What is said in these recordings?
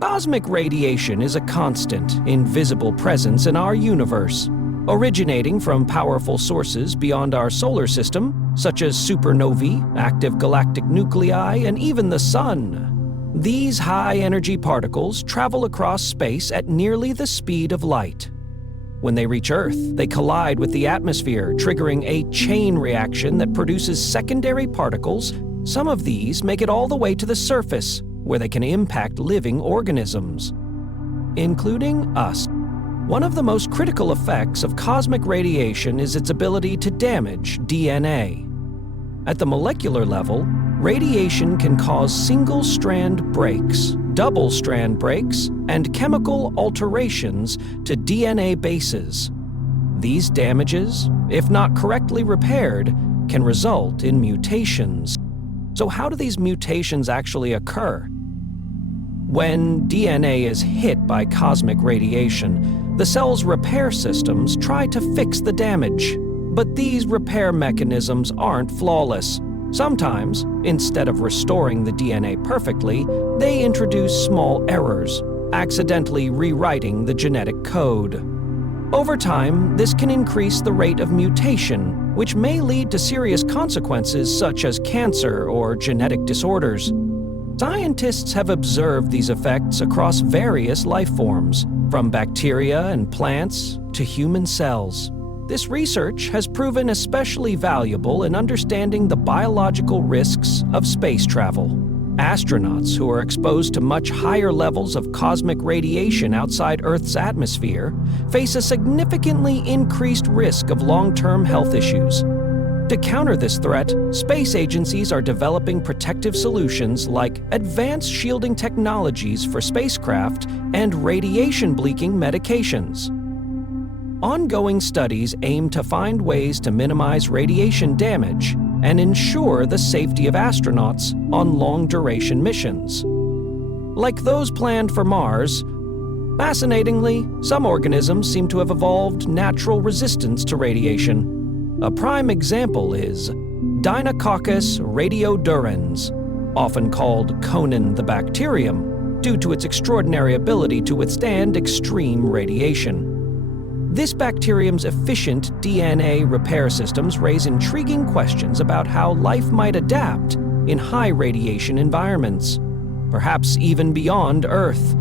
Cosmic radiation is a constant, invisible presence in our universe, originating from powerful sources beyond our solar system, such as supernovae, active galactic nuclei, and even the Sun. These high-energy particles travel across space at nearly the speed of light. When they reach Earth, they collide with the atmosphere, triggering a chain reaction that produces secondary particles. Some of these make it all the way to the surface, where they can impact living organisms, including us. One of the most critical effects of cosmic radiation is its ability to damage DNA. At the molecular level, radiation can cause single-strand breaks, double-strand breaks, and chemical alterations to DNA bases. These damages, if not correctly repaired, can result in mutations. So how do these mutations actually occur? When DNA is hit by cosmic radiation, the cell's repair systems try to fix the damage. But these repair mechanisms aren't flawless. Sometimes, instead of restoring the DNA perfectly, they introduce small errors, accidentally rewriting the genetic code. Over time, this can increase the rate of mutation, which may lead to serious consequences such as cancer or genetic disorders. Scientists have observed these effects across various life forms, from bacteria and plants to human cells. This research has proven especially valuable in understanding the biological risks of space travel. Astronauts who are exposed to much higher levels of cosmic radiation outside Earth's atmosphere face a significantly increased risk of long-term health issues. To counter this threat, space agencies are developing protective solutions like advanced shielding technologies for spacecraft and radiation-bleaking medications. Ongoing studies aim to find ways to minimize radiation damage and ensure the safety of astronauts on long-duration missions. Like those planned for Mars, fascinatingly, some organisms seem to have evolved natural resistance to radiation. A prime example is Deinococcus radiodurans, often called Conan the bacterium, due to its extraordinary ability to withstand extreme radiation. This bacterium's efficient DNA repair systems raise intriguing questions about how life might adapt in high radiation environments, perhaps even beyond Earth.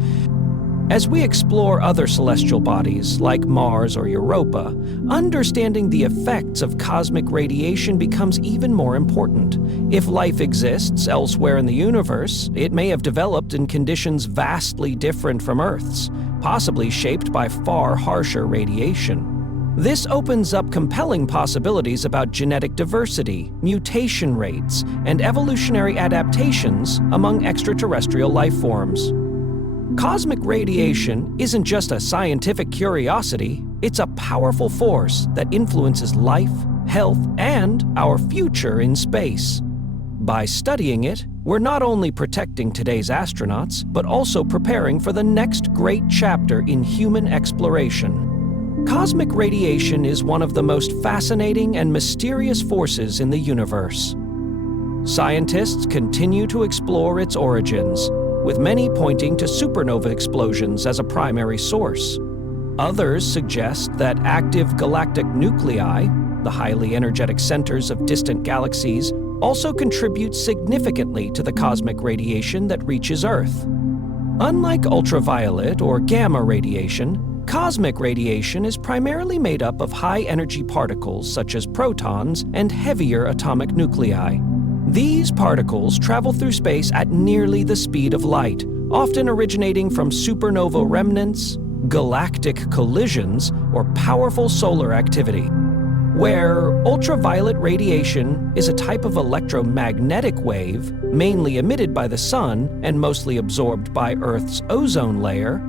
As we explore other celestial bodies like Mars or Europa, understanding the effects of cosmic radiation becomes even more important. If life exists elsewhere in the universe, it may have developed in conditions vastly different from Earth's, possibly shaped by far harsher radiation. This opens up compelling possibilities about genetic diversity, mutation rates, and evolutionary adaptations among extraterrestrial life forms. Cosmic radiation isn't just a scientific curiosity, it's a powerful force that influences life, health, and our future in space. By studying it, we're not only protecting today's astronauts, but also preparing for the next great chapter in human exploration. Cosmic radiation is one of the most fascinating and mysterious forces in the universe. Scientists continue to explore its origins, with many pointing to supernova explosions as a primary source. Others suggest that active galactic nuclei, the highly energetic centers of distant galaxies, also contribute significantly to the cosmic radiation that reaches Earth. Unlike ultraviolet or gamma radiation, cosmic radiation is primarily made up of high-energy particles such as protons and heavier atomic nuclei. These particles travel through space at nearly the speed of light, often originating from supernova remnants, galactic collisions, or powerful solar activity. Where ultraviolet radiation is a type of electromagnetic wave, mainly emitted by the Sun and mostly absorbed by Earth's ozone layer,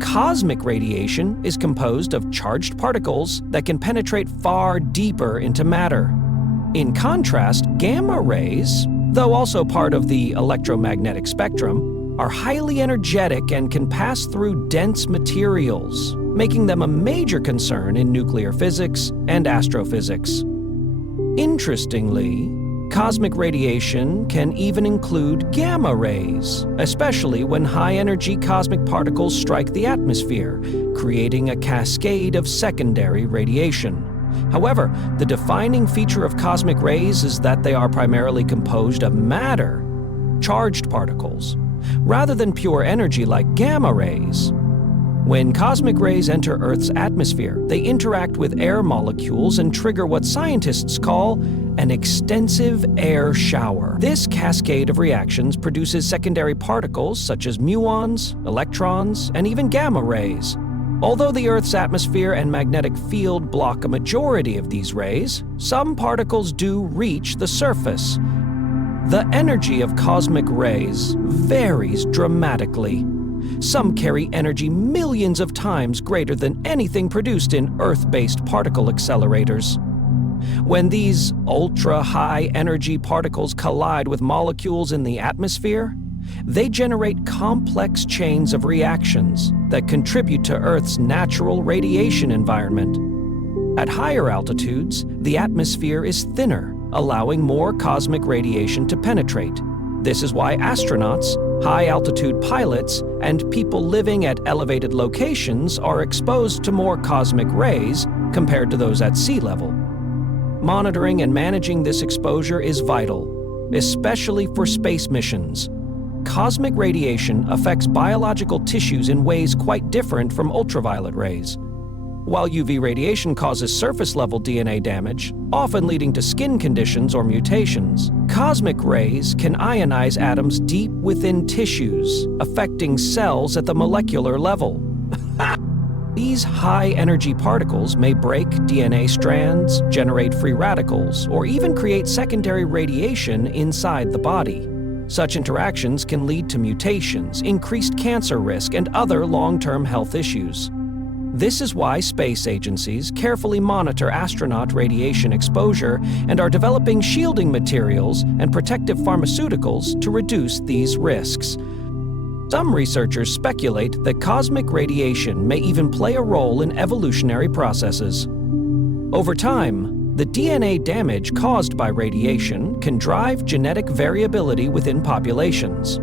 cosmic radiation is composed of charged particles that can penetrate far deeper into matter. In contrast, gamma rays, though also part of the electromagnetic spectrum, are highly energetic and can pass through dense materials, making them a major concern in nuclear physics and astrophysics. Interestingly, Cosmic radiation can even include gamma rays, especially when high-energy cosmic particles strike the atmosphere, creating a cascade of secondary radiation. However, the defining feature of cosmic rays is that they are primarily composed of matter, charged particles, rather than pure energy like gamma rays. When cosmic rays enter Earth's atmosphere, they interact with air molecules and trigger what scientists call an extensive air shower. This cascade of reactions produces secondary particles such as muons, electrons, and even gamma rays. Although the Earth's atmosphere and magnetic field block a majority of these rays, some particles do reach the surface. The energy of cosmic rays varies dramatically. Some carry energy millions of times greater than anything produced in Earth-based particle accelerators. When these ultra-high energy particles collide with molecules in the atmosphere, they generate complex chains of reactions that contribute to Earth's natural radiation environment. At higher altitudes, the atmosphere is thinner, allowing more cosmic radiation to penetrate. This is why astronauts, high-altitude pilots, and people living at elevated locations are exposed to more cosmic rays compared to those at sea level. Monitoring and managing this exposure is vital, especially for space missions. Cosmic radiation affects biological tissues in ways quite different from ultraviolet rays. While UV radiation causes surface-level DNA damage, often leading to skin conditions or mutations, cosmic rays can ionize atoms deep within tissues, affecting cells at the molecular level. These high-energy particles may break DNA strands, generate free radicals, or even create secondary radiation inside the body. Such interactions can lead to mutations, increased cancer risk, and other long-term health issues. This is why space agencies carefully monitor astronaut radiation exposure and are developing shielding materials and protective pharmaceuticals to reduce these risks. Some researchers speculate that cosmic radiation may even play a role in evolutionary processes. Over time, the DNA damage caused by radiation can drive genetic variability within populations.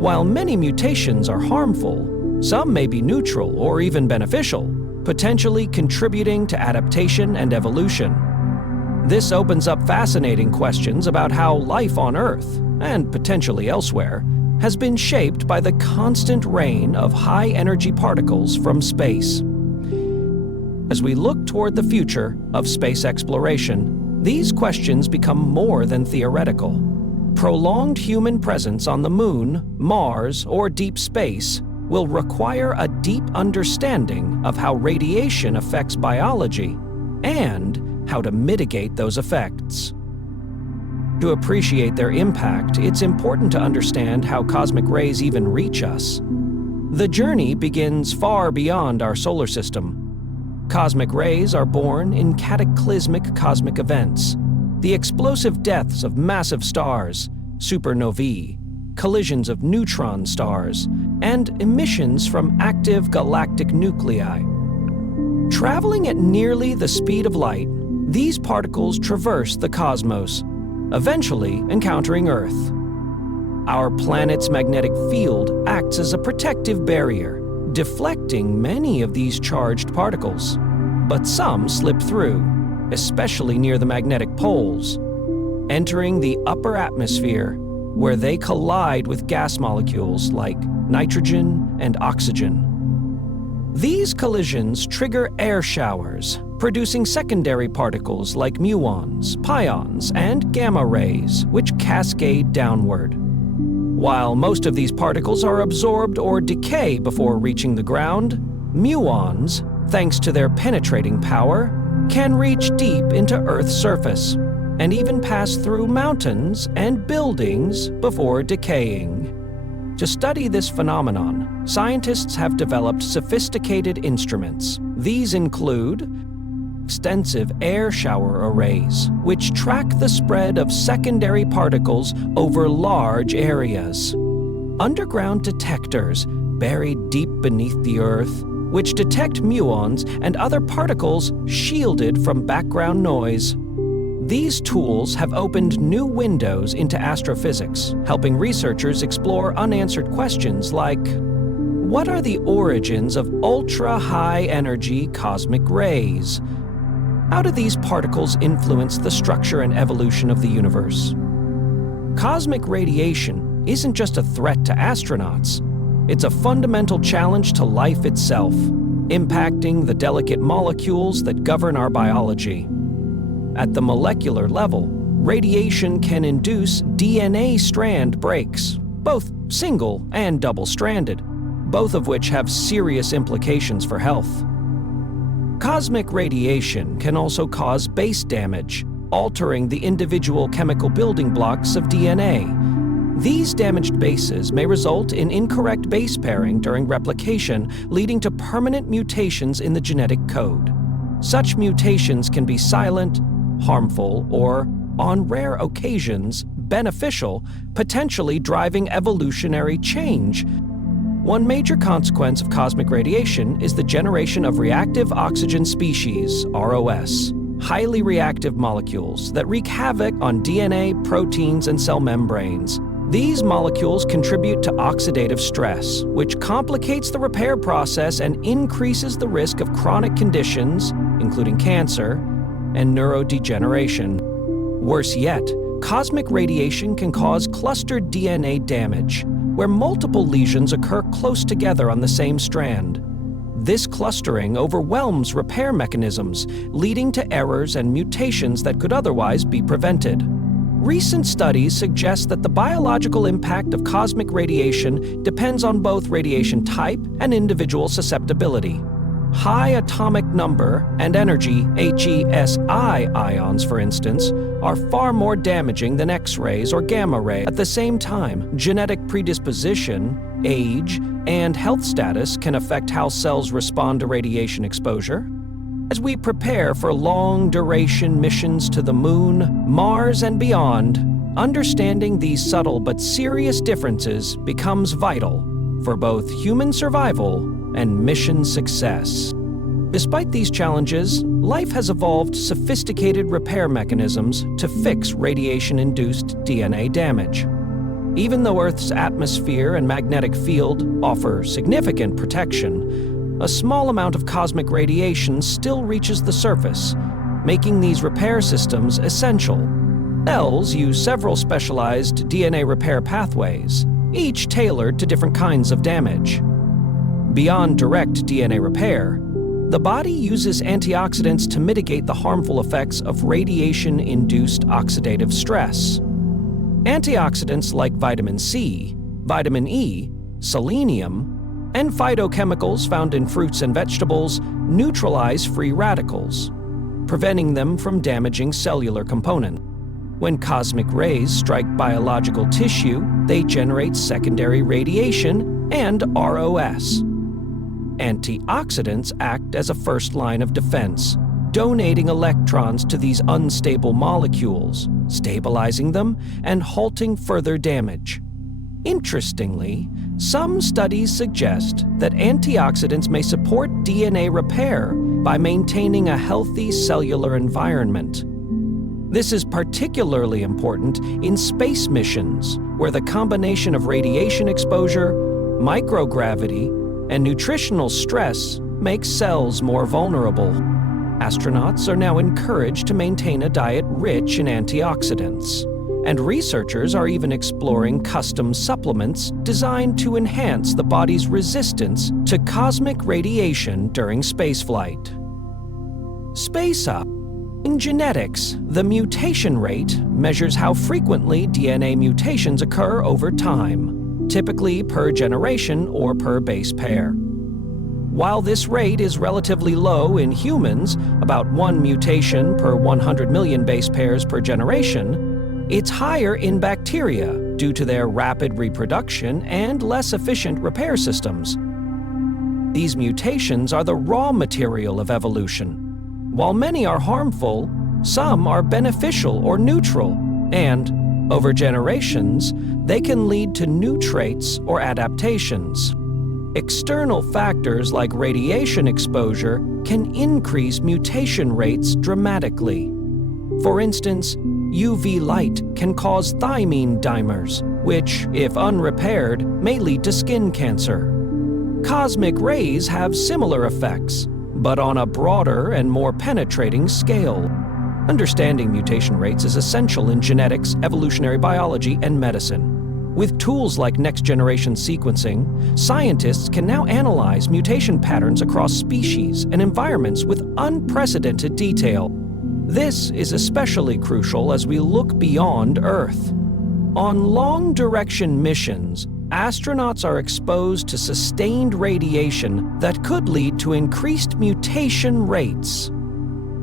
While many mutations are harmful, some may be neutral or even beneficial, potentially contributing to adaptation and evolution. This opens up fascinating questions about how life on Earth, and potentially elsewhere, has been shaped by the constant rain of high-energy particles from space. As we look toward the future of space exploration, these questions become more than theoretical. Prolonged human presence on the Moon, Mars, or deep space will require a deep understanding of how radiation affects biology and how to mitigate those effects. To appreciate their impact, it's important to understand how cosmic rays even reach us. The journey begins far beyond our solar system. Cosmic rays are born in cataclysmic cosmic events, the explosive deaths of massive stars, supernovae, collisions of neutron stars, and emissions from active galactic nuclei. Traveling at nearly the speed of light, these particles traverse the cosmos, eventually encountering Earth. Our planet's magnetic field acts as a protective barrier, deflecting many of these charged particles. But some slip through, especially near the magnetic poles, entering the upper atmosphere, where they collide with gas molecules like nitrogen and oxygen. These collisions trigger air showers, producing secondary particles like muons, pions, and gamma rays, which cascade downward. While most of these particles are absorbed or decay before reaching the ground, muons, thanks to their penetrating power, can reach deep into Earth's surface and even pass through mountains and buildings before decaying. To study this phenomenon, scientists have developed sophisticated instruments. These include extensive air shower arrays, which track the spread of secondary particles over large areas. Underground detectors, buried deep beneath the Earth, which detect muons and other particles shielded from background noise. These tools have opened new windows into astrophysics, helping researchers explore unanswered questions like, what are the origins of ultra-high-energy cosmic rays? How do these particles influence the structure and evolution of the universe? Cosmic radiation isn't just a threat to astronauts. It's a fundamental challenge to life itself, impacting the delicate molecules that govern our biology. At the molecular level, radiation can induce DNA strand breaks, both single and double-stranded, both of which have serious implications for health. Cosmic radiation can also cause base damage, altering the individual chemical building blocks of DNA. These damaged bases may result in incorrect base pairing during replication, leading to permanent mutations in the genetic code. Such mutations can be silent, harmful, or, on rare occasions, beneficial, potentially driving evolutionary change. One major consequence of cosmic radiation is the generation of reactive oxygen species, ROS, highly reactive molecules that wreak havoc on DNA, proteins, and cell membranes. These molecules contribute to oxidative stress, which complicates the repair process and increases the risk of chronic conditions, including cancer and neurodegeneration. Worse yet, cosmic radiation can cause clustered DNA damage, where multiple lesions occur close together on the same strand. This clustering overwhelms repair mechanisms, leading to errors and mutations that could otherwise be prevented. Recent studies suggest that the biological impact of cosmic radiation depends on both radiation type and individual susceptibility. High atomic number and energy HESI ions, for instance, are far more damaging than X-rays or gamma rays. At the same time, genetic predisposition, age, and health status can affect how cells respond to radiation exposure. As we prepare for long-duration missions to the Moon, Mars, and beyond, understanding these subtle but serious differences becomes vital for both human survival and mission success. Despite these challenges, life has evolved sophisticated repair mechanisms to fix radiation-induced DNA damage. Even though Earth's atmosphere and magnetic field offer significant protection, a small amount of cosmic radiation still reaches the surface, making these repair systems essential. Cells use several specialized DNA repair pathways, each tailored to different kinds of damage. Beyond direct DNA repair, the body uses antioxidants to mitigate the harmful effects of radiation-induced oxidative stress. Antioxidants like vitamin C, vitamin E, selenium, and phytochemicals found in fruits and vegetables neutralize free radicals, preventing them from damaging cellular components. When cosmic rays strike biological tissue, they generate secondary radiation and ROS. Antioxidants act as a first line of defense, donating electrons to these unstable molecules, stabilizing them and halting further damage. Interestingly, some studies suggest that antioxidants may support DNA repair by maintaining a healthy cellular environment. This is particularly important in space missions, where the combination of radiation exposure, microgravity, and nutritional stress makes cells more vulnerable. Astronauts are now encouraged to maintain a diet rich in antioxidants, and researchers are even exploring custom supplements designed to enhance the body's resistance to cosmic radiation during spaceflight. Space Up. In genetics, the mutation rate measures how frequently DNA mutations occur over time, typically per generation or per base pair. While this rate is relatively low in humans, about 1 mutation per 100 million base pairs per generation, it's higher in bacteria due to their rapid reproduction and less efficient repair systems. These mutations are the raw material of evolution. While many are harmful, some are beneficial or neutral, and, over generations, they can lead to new traits or adaptations. External factors like radiation exposure can increase mutation rates dramatically. For instance, UV light can cause thymine dimers, which, if unrepaired, may lead to skin cancer. Cosmic rays have similar effects, but on a broader and more penetrating scale. Understanding mutation rates is essential in genetics, evolutionary biology, and medicine. With tools like next-generation sequencing, scientists can now analyze mutation patterns across species and environments with unprecedented detail. This is especially crucial as we look beyond Earth. On long-duration missions, astronauts are exposed to sustained radiation that could lead to increased mutation rates.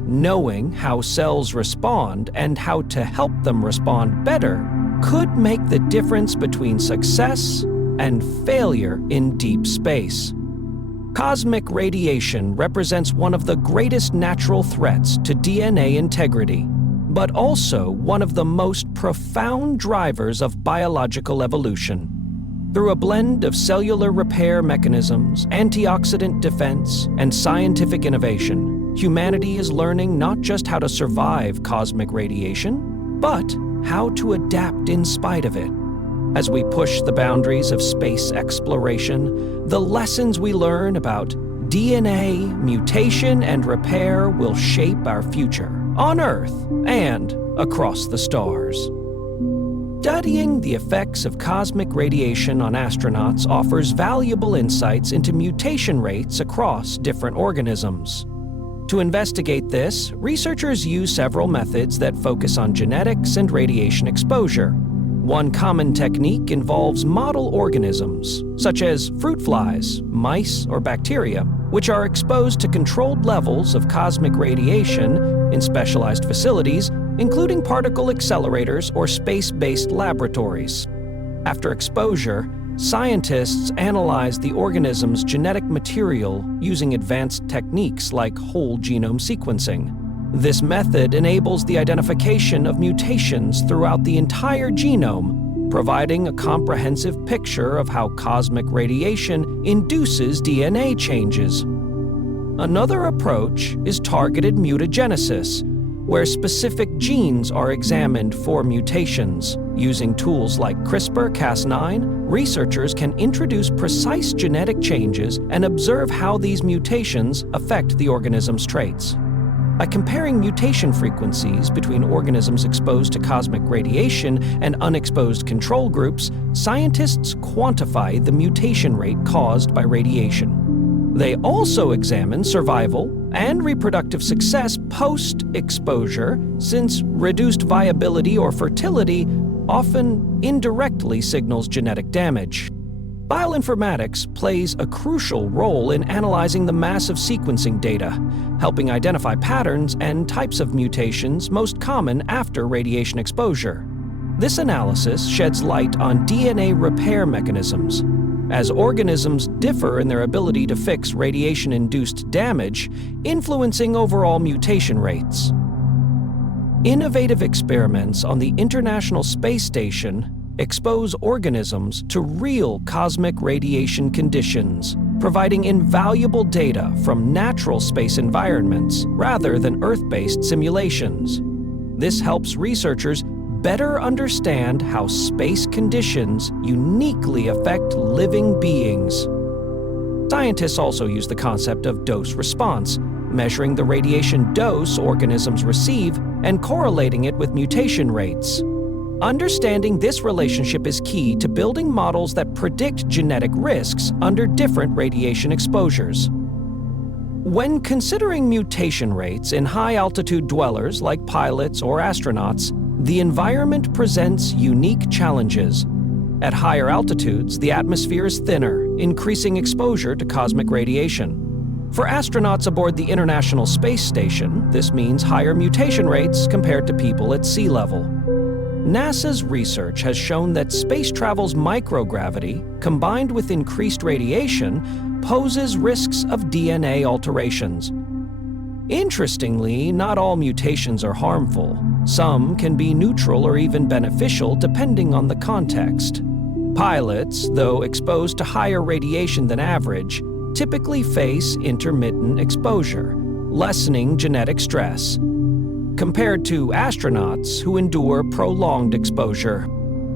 Knowing how cells respond and how to help them respond better could make the difference between success and failure in deep space. Cosmic radiation represents one of the greatest natural threats to DNA integrity, but also one of the most profound drivers of biological evolution. Through a blend of cellular repair mechanisms, antioxidant defense, and scientific innovation, humanity is learning not just how to survive cosmic radiation, but how to adapt in spite of it. As we push the boundaries of space exploration, the lessons we learn about DNA, mutation, and repair will shape our future on Earth and across the stars. Studying the effects of cosmic radiation on astronauts offers valuable insights into mutation rates across different organisms. To investigate this, researchers use several methods that focus on genetics and radiation exposure. One common technique involves model organisms, such as fruit flies, mice, or bacteria, which are exposed to controlled levels of cosmic radiation in specialized facilities, including particle accelerators or space-based laboratories. After exposure, scientists analyze the organism's genetic material using advanced techniques like whole genome sequencing. This method enables the identification of mutations throughout the entire genome, providing a comprehensive picture of how cosmic radiation induces DNA changes. Another approach is targeted mutagenesis, where specific genes are examined for mutations. Using tools like CRISPR-Cas9, researchers can introduce precise genetic changes and observe how these mutations affect the organism's traits. By comparing mutation frequencies between organisms exposed to cosmic radiation and unexposed control groups, scientists quantify the mutation rate caused by radiation. They also examine survival and reproductive success post-exposure, since reduced viability or fertility often indirectly signals genetic damage. Bioinformatics plays a crucial role in analyzing the massive sequencing data, helping identify patterns and types of mutations most common after radiation exposure. This analysis sheds light on DNA repair mechanisms. As organisms differ in their ability to fix radiation-induced damage, influencing overall mutation rates. Innovative experiments on the International Space Station expose organisms to real cosmic radiation conditions, providing invaluable data from natural space environments rather than Earth-based simulations. This helps researchers better understand how space conditions uniquely affect living beings. Scientists also use the concept of dose-response, measuring the radiation dose organisms receive and correlating it with mutation rates. Understanding this relationship is key to building models that predict genetic risks under different radiation exposures. When considering mutation rates in high-altitude dwellers like pilots or astronauts, the environment presents unique challenges. At higher altitudes, the atmosphere is thinner, increasing exposure to cosmic radiation. For astronauts aboard the International Space Station, this means higher mutation rates compared to people at sea level. NASA's research has shown that space travel's microgravity, combined with increased radiation, poses risks of DNA alterations. Interestingly, not all mutations are harmful. Some can be neutral or even beneficial depending on the context. Pilots, though exposed to higher radiation than average, typically face intermittent exposure, lessening genetic stress. compared to astronauts who endure prolonged exposure.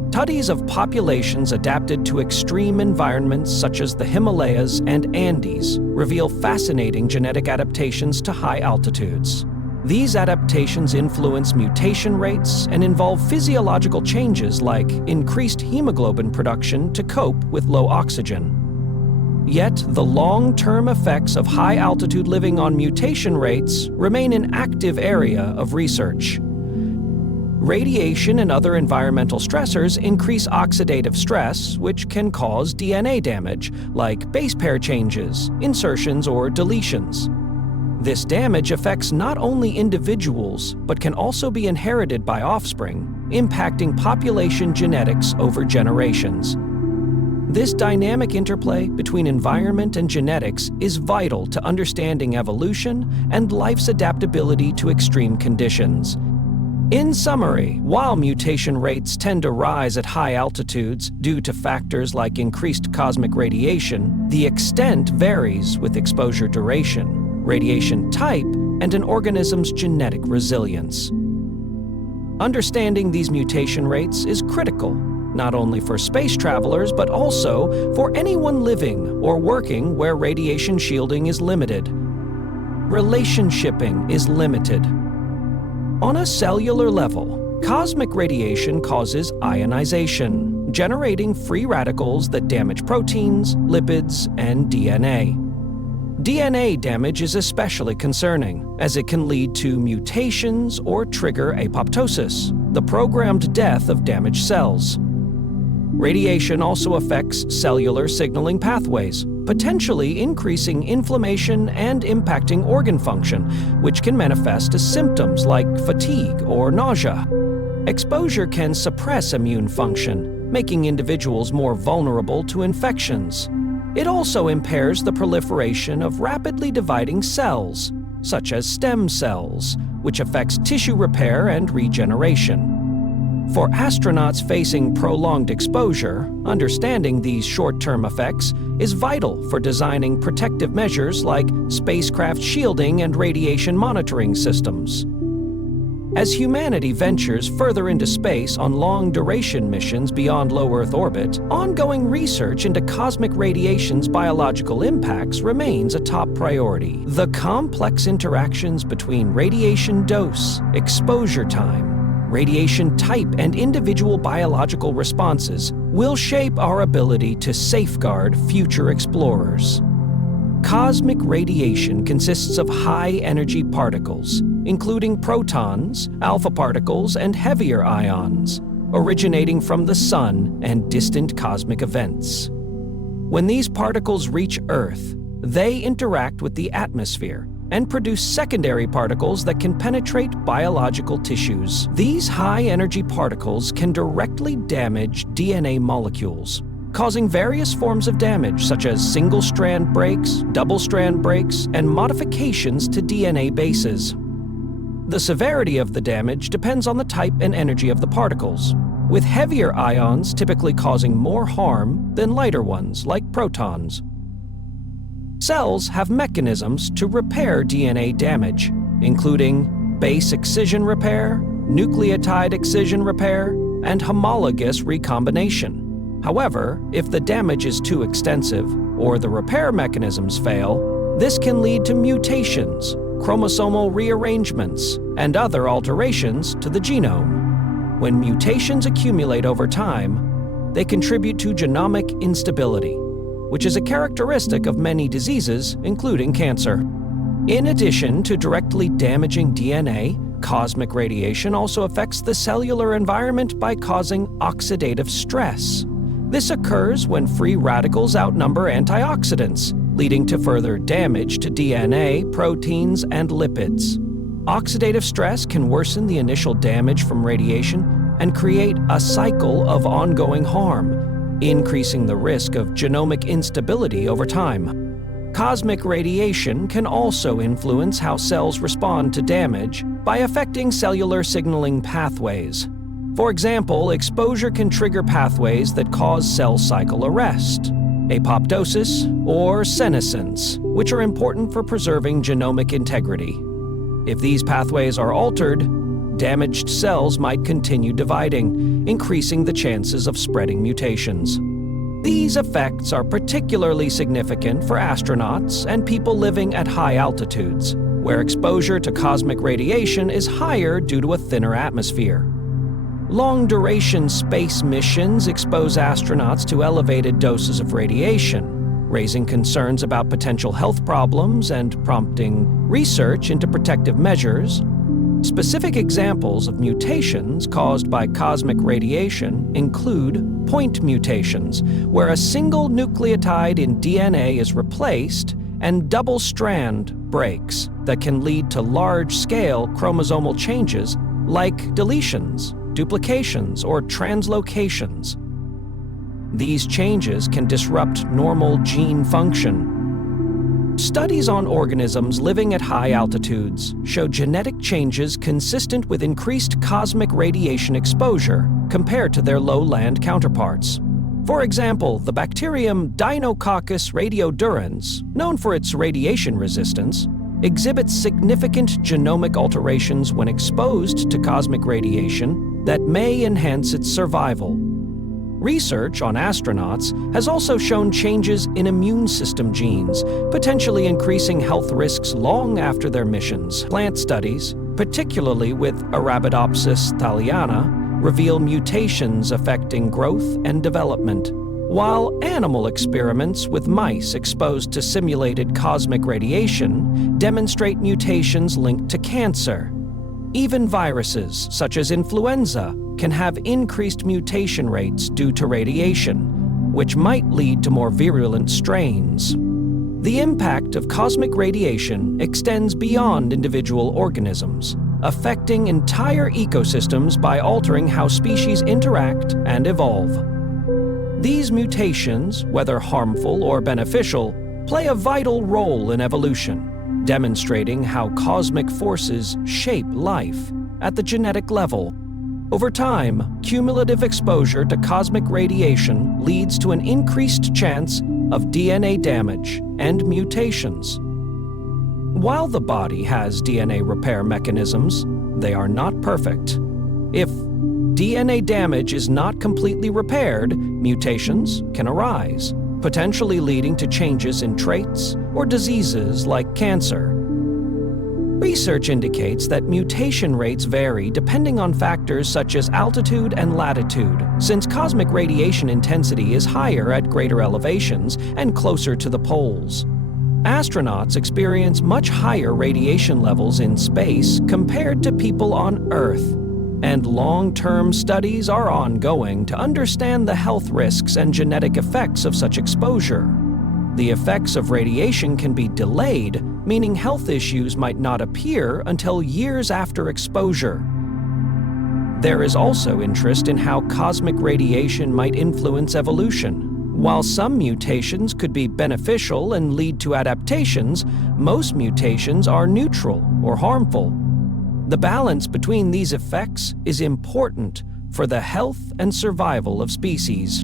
Studies of populations adapted to extreme environments such as the Himalayas and Andes reveal fascinating genetic adaptations to high altitudes. These adaptations influence mutation rates and involve physiological changes like increased hemoglobin production to cope with low oxygen. Yet, the long-term effects of high-altitude living on mutation rates remain an active area of research. Radiation and other environmental stressors increase oxidative stress, which can cause DNA damage, like base pair changes, insertions, or deletions. This damage affects not only individuals, but can also be inherited by offspring, impacting population genetics over generations. This dynamic interplay between environment and genetics is vital to understanding evolution and life's adaptability to extreme conditions. In summary, while mutation rates tend to rise at high altitudes due to factors like increased cosmic radiation, the extent varies with exposure duration, radiation type, and an organism's genetic resilience. Understanding these mutation rates is critical, not only for space travelers, but also for anyone living or working where radiation shielding is limited. Relationshipping is limited. On a cellular level, cosmic radiation causes ionization, generating free radicals that damage proteins, lipids, and DNA. DNA damage is especially concerning, as it can lead to mutations or trigger apoptosis, the programmed death of damaged cells. Radiation also affects cellular signaling pathways, potentially increasing inflammation and impacting organ function, which can manifest as symptoms like fatigue or nausea. Exposure can suppress immune function, making individuals more vulnerable to infections. It also impairs the proliferation of rapidly dividing cells, such as stem cells, which affects tissue repair and regeneration. For astronauts facing prolonged exposure, understanding these short-term effects is vital for designing protective measures like spacecraft shielding and radiation monitoring systems. As humanity ventures further into space on long-duration missions beyond low Earth orbit, ongoing research into cosmic radiation's biological impacts remains a top priority. The complex interactions between radiation dose, exposure time, radiation type, and individual biological responses will shape our ability to safeguard future explorers. Cosmic radiation consists of high-energy particles, including protons, alpha particles, and heavier ions, originating from the Sun and distant cosmic events. When these particles reach Earth, they interact with the atmosphere and produce secondary particles that can penetrate biological tissues. These high-energy particles can directly damage DNA molecules, causing various forms of damage such as single-strand breaks, double-strand breaks, and modifications to DNA bases. The severity of the damage depends on the type and energy of the particles, with heavier ions typically causing more harm than lighter ones like protons. Cells have mechanisms to repair DNA damage, including base excision repair, nucleotide excision repair, and homologous recombination. However, if the damage is too extensive or the repair mechanisms fail, this can lead to mutations, chromosomal rearrangements, and other alterations to the genome. When mutations accumulate over time, they contribute to genomic instability, which is a characteristic of many diseases, including cancer. In addition to directly damaging DNA, cosmic radiation also affects the cellular environment by causing oxidative stress. This occurs when free radicals outnumber antioxidants, leading to further damage to DNA, proteins, and lipids. Oxidative stress can worsen the initial damage from radiation and create a cycle of ongoing harm, increasing the risk of genomic instability over time. Cosmic radiation can also influence how cells respond to damage by affecting cellular signaling pathways. For example, exposure can trigger pathways that cause cell cycle arrest, apoptosis, or senescence, which are important for preserving genomic integrity. If these pathways are altered, damaged cells might continue dividing, increasing the chances of spreading mutations. These effects are particularly significant for astronauts and people living at high altitudes, where exposure to cosmic radiation is higher due to a thinner atmosphere. Long-duration space missions expose astronauts to elevated doses of radiation, raising concerns about potential health problems and prompting research into protective measures. Specific examples of mutations caused by cosmic radiation include point mutations, where a single nucleotide in DNA is replaced, and double-strand breaks that can lead to large-scale chromosomal changes like deletions, duplications, or translocations. These changes can disrupt normal gene function. Studies on organisms living at high altitudes show genetic changes consistent with increased cosmic radiation exposure compared to their lowland counterparts. For example, the bacterium Deinococcus radiodurans, known for its radiation resistance, exhibits significant genomic alterations when exposed to cosmic radiation that may enhance its survival. Research on astronauts has also shown changes in immune system genes, potentially increasing health risks long after their missions. Plant studies, particularly with Arabidopsis thaliana, reveal mutations affecting growth and development, while animal experiments with mice exposed to simulated cosmic radiation demonstrate mutations linked to cancer. Even viruses, such as influenza, can have increased mutation rates due to radiation, which might lead to more virulent strains. The impact of cosmic radiation extends beyond individual organisms, affecting entire ecosystems by altering how species interact and evolve. These mutations, whether harmful or beneficial, play a vital role in evolution, demonstrating how cosmic forces shape life at the genetic level. Over time, cumulative exposure to cosmic radiation leads to an increased chance of DNA damage and mutations. While the body has DNA repair mechanisms, they are not perfect. If DNA damage is not completely repaired, mutations can arise, potentially leading to changes in traits or diseases like cancer. Research indicates that mutation rates vary depending on factors such as altitude and latitude, since cosmic radiation intensity is higher at greater elevations and closer to the poles. Astronauts experience much higher radiation levels in space compared to people on Earth, and long-term studies are ongoing to understand the health risks and genetic effects of such exposure. The effects of radiation can be delayed, meaning health issues might not appear until years after exposure. There is also interest in how cosmic radiation might influence evolution. While some mutations could be beneficial and lead to adaptations, most mutations are neutral or harmful. The balance between these effects is important for the health and survival of species.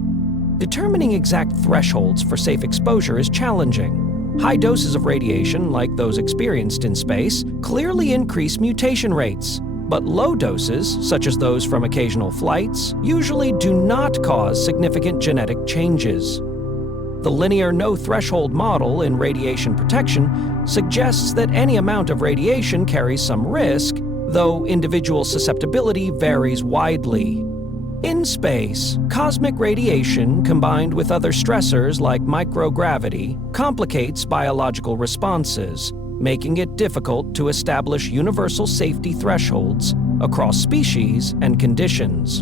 Determining exact thresholds for safe exposure is challenging. High doses of radiation, like those experienced in space, clearly increase mutation rates, but low doses, such as those from occasional flights, usually do not cause significant genetic changes. The linear no-threshold model in radiation protection suggests that any amount of radiation carries some risk, though individual susceptibility varies widely. In space, cosmic radiation combined with other stressors like microgravity complicates biological responses, making it difficult to establish universal safety thresholds across species and conditions.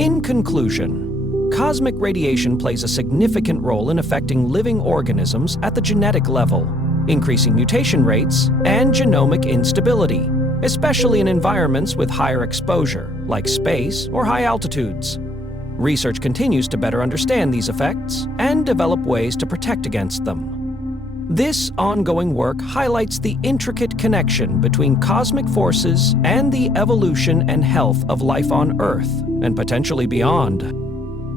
In conclusion, cosmic radiation plays a significant role in affecting living organisms at the genetic level, increasing mutation rates and genomic instability, especially in environments with higher exposure, like space or high altitudes. Research continues to better understand these effects and develop ways to protect against them. This ongoing work highlights the intricate connection between cosmic forces and the evolution and health of life on Earth, and potentially beyond.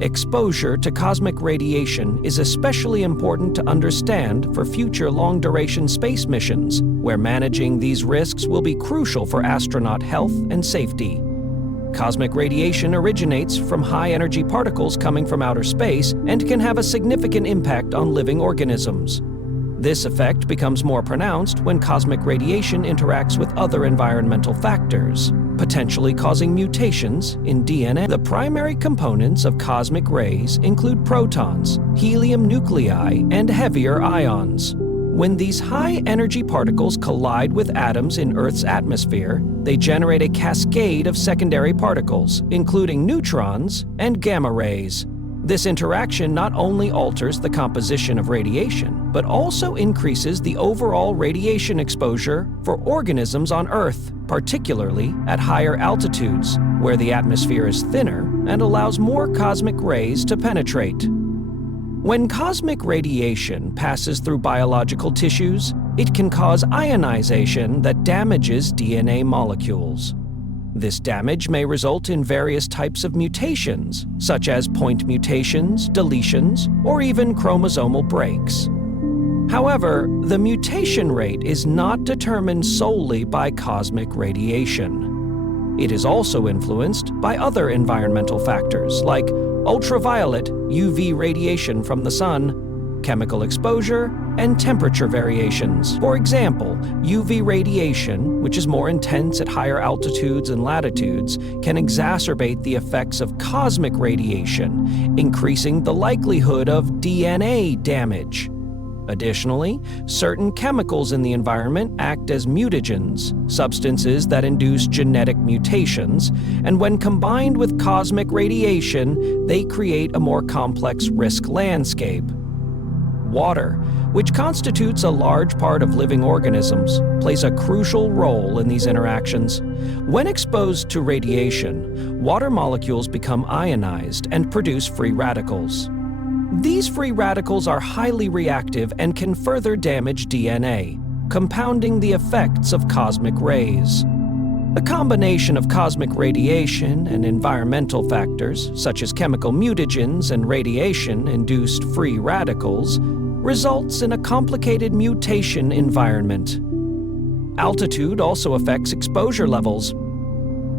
Exposure to cosmic radiation is especially important to understand for future long-duration space missions, where managing these risks will be crucial for astronaut health and safety. Cosmic radiation originates from high-energy particles coming from outer space and can have a significant impact on living organisms. This effect becomes more pronounced when cosmic radiation interacts with other environmental factors, potentially causing mutations in DNA. The primary components of cosmic rays include protons, helium nuclei, and heavier ions. When these high-energy particles collide with atoms in Earth's atmosphere, they generate a cascade of secondary particles, including neutrons and gamma rays. This interaction not only alters the composition of radiation, but also increases the overall radiation exposure for organisms on Earth, particularly at higher altitudes, where the atmosphere is thinner and allows more cosmic rays to penetrate. When cosmic radiation passes through biological tissues, it can cause ionization that damages DNA molecules. This damage may result in various types of mutations, such as point mutations, deletions, or even chromosomal breaks. However, the mutation rate is not determined solely by cosmic radiation. It is also influenced by other environmental factors like ultraviolet UV radiation from the sun, chemical exposure, and temperature variations. For example, UV radiation, which is more intense at higher altitudes and latitudes, can exacerbate the effects of cosmic radiation, increasing the likelihood of DNA damage. Additionally, certain chemicals in the environment act as mutagens, substances that induce genetic mutations, and when combined with cosmic radiation, they create a more complex risk landscape. Water, which constitutes a large part of living organisms, plays a crucial role in these interactions. When exposed to radiation, water molecules become ionized and produce free radicals. These free radicals are highly reactive and can further damage DNA, compounding the effects of cosmic rays. A combination of cosmic radiation and environmental factors, such as chemical mutagens and radiation-induced free radicals, results in a complicated mutation environment. Altitude also affects exposure levels.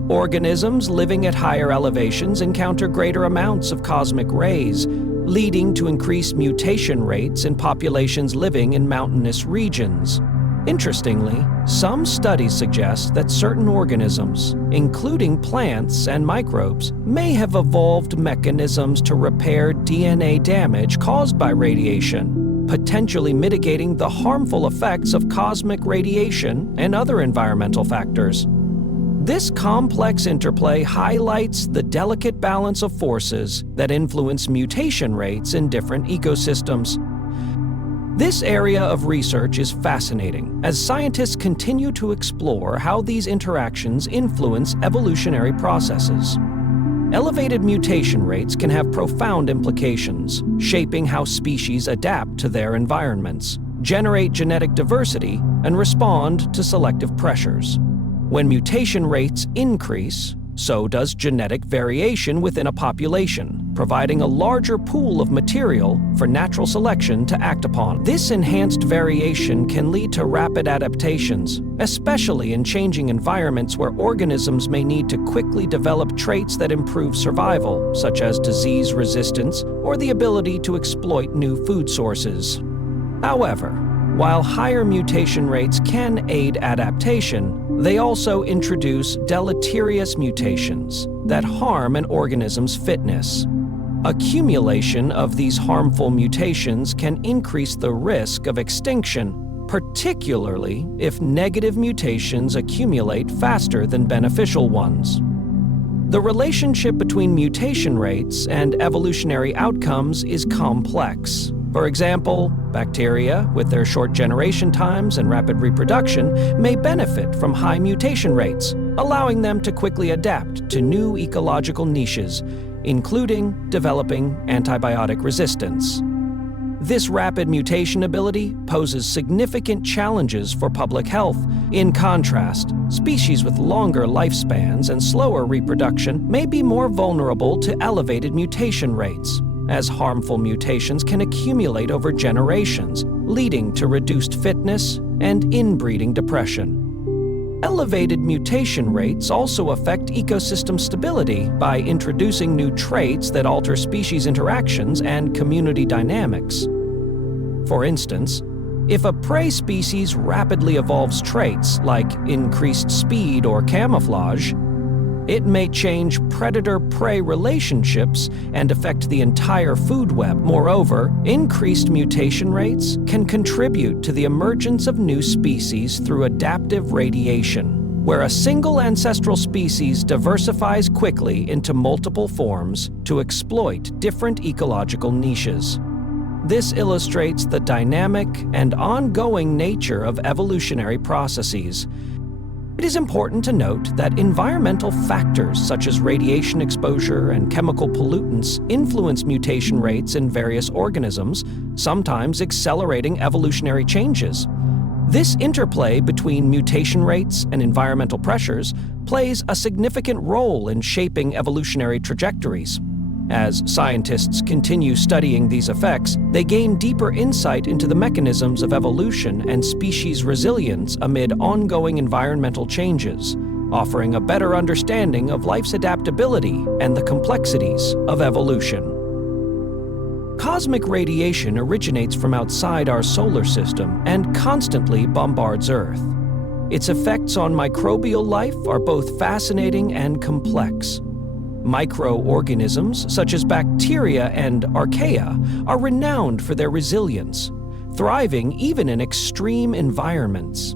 Organisms living at higher elevations encounter greater amounts of cosmic rays, leading to increased mutation rates in populations living in mountainous regions. Interestingly, some studies suggest that certain organisms, including plants and microbes, may have evolved mechanisms to repair DNA damage caused by radiation, potentially mitigating the harmful effects of cosmic radiation and other environmental factors. This complex interplay highlights the delicate balance of forces that influence mutation rates in different ecosystems. This area of research is fascinating as scientists continue to explore how these interactions influence evolutionary processes. Elevated mutation rates can have profound implications, shaping how species adapt to their environments, generate genetic diversity, and respond to selective pressures. When mutation rates increase, so does genetic variation within a population, providing a larger pool of material for natural selection to act upon. This enhanced variation can lead to rapid adaptations, especially in changing environments where organisms may need to quickly develop traits that improve survival, such as disease resistance or the ability to exploit new food sources. However, while higher mutation rates can aid adaptation, they also introduce deleterious mutations that harm an organism's fitness. Accumulation of these harmful mutations can increase the risk of extinction, particularly if negative mutations accumulate faster than beneficial ones. The relationship between mutation rates and evolutionary outcomes is complex. For example, bacteria, with their short generation times and rapid reproduction, may benefit from high mutation rates, allowing them to quickly adapt to new ecological niches, including developing antibiotic resistance. This rapid mutation ability poses significant challenges for public health, In contrast, species with longer lifespans and slower reproduction may be more vulnerable to elevated mutation rates, as harmful mutations can accumulate over generations, leading to reduced fitness and inbreeding depression. Elevated mutation rates also affect ecosystem stability by introducing new traits that alter species interactions and community dynamics. For instance, if a prey species rapidly evolves traits like increased speed or camouflage, it may change predator-prey relationships and affect the entire food web. Moreover, increased mutation rates can contribute to the emergence of new species through adaptive radiation, where a single ancestral species diversifies quickly into multiple forms to exploit different ecological niches. This illustrates the dynamic and ongoing nature of evolutionary processes. It is important to note that environmental factors such as radiation exposure and chemical pollutants influence mutation rates in various organisms, sometimes accelerating evolutionary changes. This interplay between mutation rates and environmental pressures plays a significant role in shaping evolutionary trajectories. As scientists continue studying these effects, they gain deeper insight into the mechanisms of evolution and species resilience amid ongoing environmental changes, offering a better understanding of life's adaptability and the complexities of evolution. Cosmic radiation originates from outside our solar system and constantly bombards Earth. Its effects on microbial life are both fascinating and complex. Microorganisms, such as bacteria and archaea, are renowned for their resilience, thriving even in extreme environments.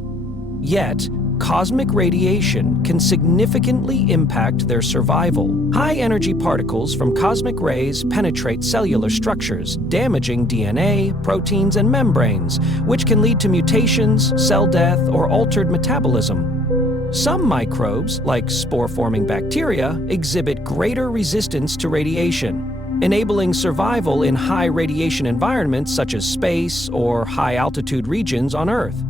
Yet, cosmic radiation can significantly impact their survival. High-energy particles from cosmic rays penetrate cellular structures, damaging DNA, proteins, and membranes, which can lead to mutations, cell death, or altered metabolism. Some microbes, like spore-forming bacteria, exhibit greater resistance to radiation, enabling survival in high radiation environments such as space or high-altitude regions on Earth.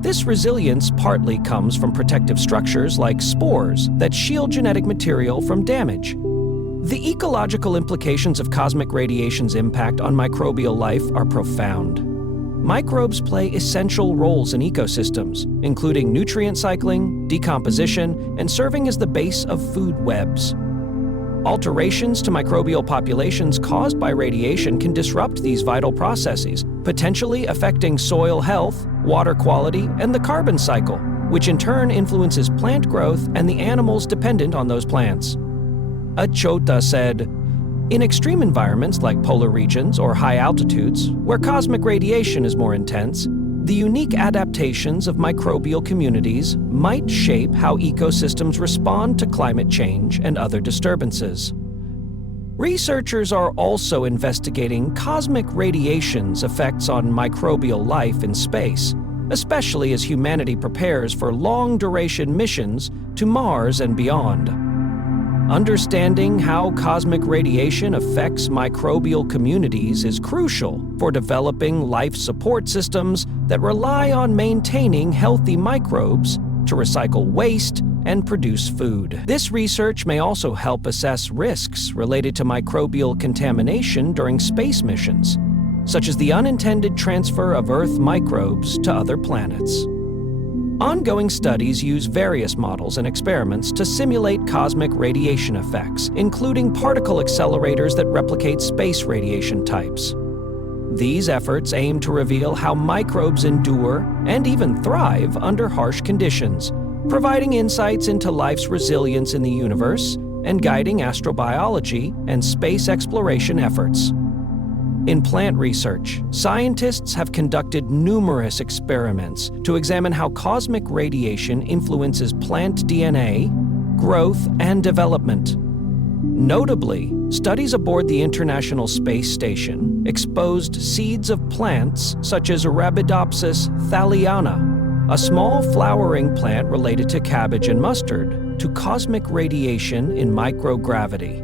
This resilience partly comes from protective structures like spores that shield genetic material from damage. The ecological implications of cosmic radiation's impact on microbial life are profound. Microbes play essential roles in ecosystems, including nutrient cycling, decomposition, and serving as the base of food webs. Alterations to microbial populations caused by radiation can disrupt these vital processes, potentially affecting soil health, water quality, and the carbon cycle, which in turn influences plant growth and the animals dependent on those plants. Achota said, "In extreme environments like polar regions or high altitudes, where cosmic radiation is more intense, the unique adaptations of microbial communities might shape how ecosystems respond to climate change and other disturbances." Researchers are also investigating cosmic radiation's effects on microbial life in space, especially as humanity prepares for long-duration missions to Mars and beyond. Understanding how cosmic radiation affects microbial communities is crucial for developing life support systems that rely on maintaining healthy microbes to recycle waste and produce food. This research may also help assess risks related to microbial contamination during space missions, such as the unintended transfer of Earth microbes to other planets. Ongoing studies use various models and experiments to simulate cosmic radiation effects, including particle accelerators that replicate space radiation types. These efforts aim to reveal how microbes endure and even thrive under harsh conditions, providing insights into life's resilience in the universe and guiding astrobiology and space exploration efforts. In plant research, scientists have conducted numerous experiments to examine how cosmic radiation influences plant DNA, growth, and development. Notably, studies aboard the International Space Station exposed seeds of plants such as Arabidopsis thaliana, a small flowering plant related to cabbage and mustard, to cosmic radiation in microgravity.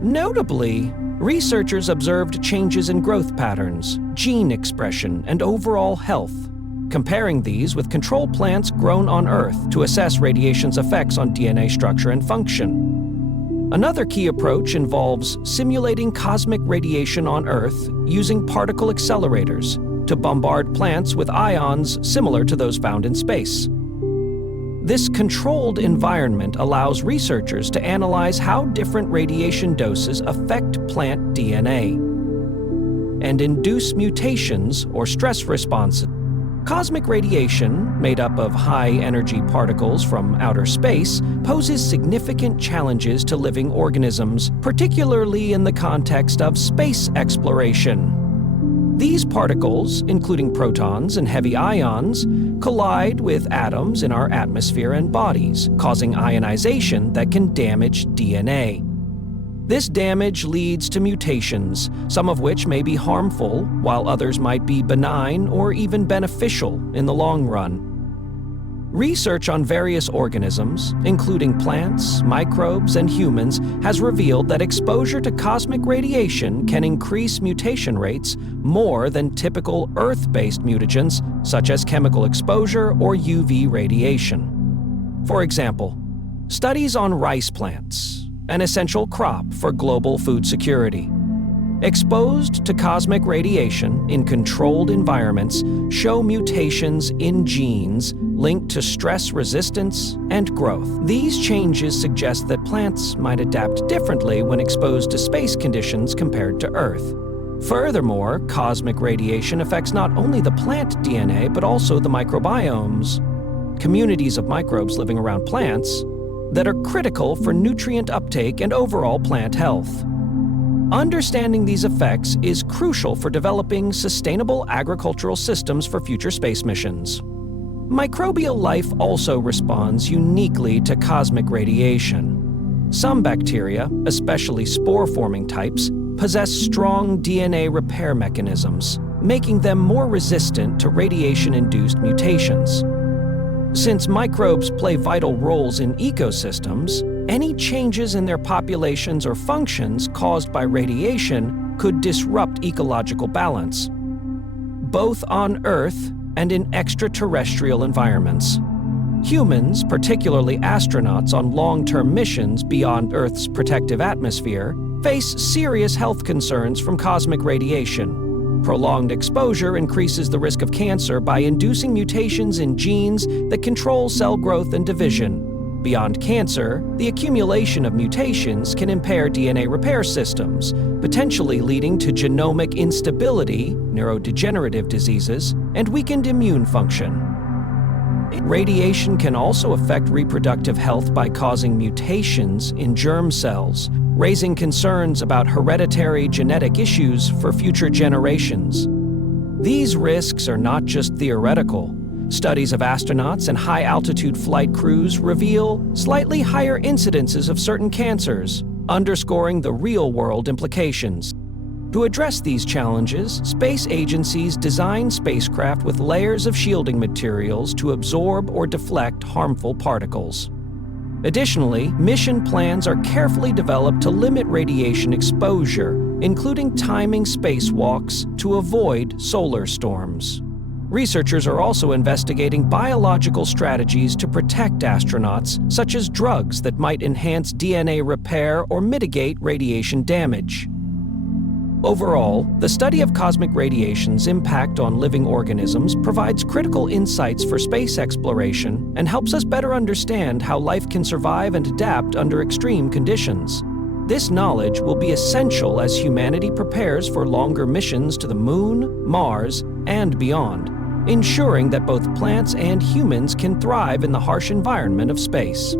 Notably, researchers observed changes in growth patterns, gene expression, and overall health, comparing these with control plants grown on Earth to assess radiation's effects on DNA structure and function. Another key approach involves simulating cosmic radiation on Earth using particle accelerators to bombard plants with ions similar to those found in space. This controlled environment allows researchers to analyze how different radiation doses affect plant DNA and induce mutations or stress responses. Cosmic radiation, made up of high-energy particles from outer space, poses significant challenges to living organisms, particularly in the context of space exploration. These particles, including protons and heavy ions, collide with atoms in our atmosphere and bodies, causing ionization that can damage DNA. This damage leads to mutations, some of which may be harmful, while others might be benign or even beneficial in the long run. Research on various organisms, including plants, microbes, and humans, has revealed that exposure to cosmic radiation can increase mutation rates more than typical Earth-based mutagens, such as chemical exposure or UV radiation. For example, studies on rice plants, an essential crop for global food security, exposed to cosmic radiation in controlled environments, show mutations in genes linked to stress resistance and growth. These changes suggest that plants might adapt differently when exposed to space conditions compared to Earth. Furthermore, cosmic radiation affects not only the plant DNA but also the microbiomes, communities of microbes living around plants that are critical for nutrient uptake and overall plant health. Understanding these effects is crucial for developing sustainable agricultural systems for future space missions. Microbial life also responds uniquely to cosmic radiation. Some bacteria, especially spore-forming types, possess strong DNA repair mechanisms, making them more resistant to radiation-induced mutations. Since microbes play vital roles in ecosystems, any changes in their populations or functions caused by radiation could disrupt ecological balance, both on Earth and in extraterrestrial environments. Humans, particularly astronauts on long-term missions beyond Earth's protective atmosphere, face serious health concerns from cosmic radiation. Prolonged exposure increases the risk of cancer by inducing mutations in genes that control cell growth and division. Beyond cancer, the accumulation of mutations can impair DNA repair systems, potentially leading to genomic instability, neurodegenerative diseases, and weakened immune function. Radiation can also affect reproductive health by causing mutations in germ cells, raising concerns about hereditary genetic issues for future generations. These risks are not just theoretical. Studies of astronauts and high-altitude flight crews reveal slightly higher incidences of certain cancers, underscoring the real-world implications. To address these challenges, space agencies design spacecraft with layers of shielding materials to absorb or deflect harmful particles. Additionally, mission plans are carefully developed to limit radiation exposure, including timing spacewalks to avoid solar storms. Researchers are also investigating biological strategies to protect astronauts, such as drugs that might enhance DNA repair or mitigate radiation damage. Overall, the study of cosmic radiation's impact on living organisms provides critical insights for space exploration and helps us better understand how life can survive and adapt under extreme conditions. This knowledge will be essential as humanity prepares for longer missions to the Moon, Mars, and beyond, ensuring that both plants and humans can thrive in the harsh environment of space.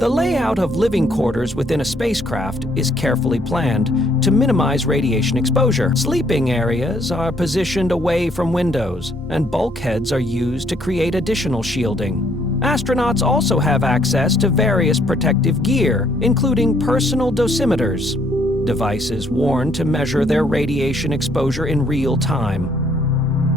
The layout of living quarters within a spacecraft is carefully planned to minimize radiation exposure. Sleeping areas are positioned away from windows, and bulkheads are used to create additional shielding. Astronauts also have access to various protective gear, including personal dosimeters, devices worn to measure their radiation exposure in real time.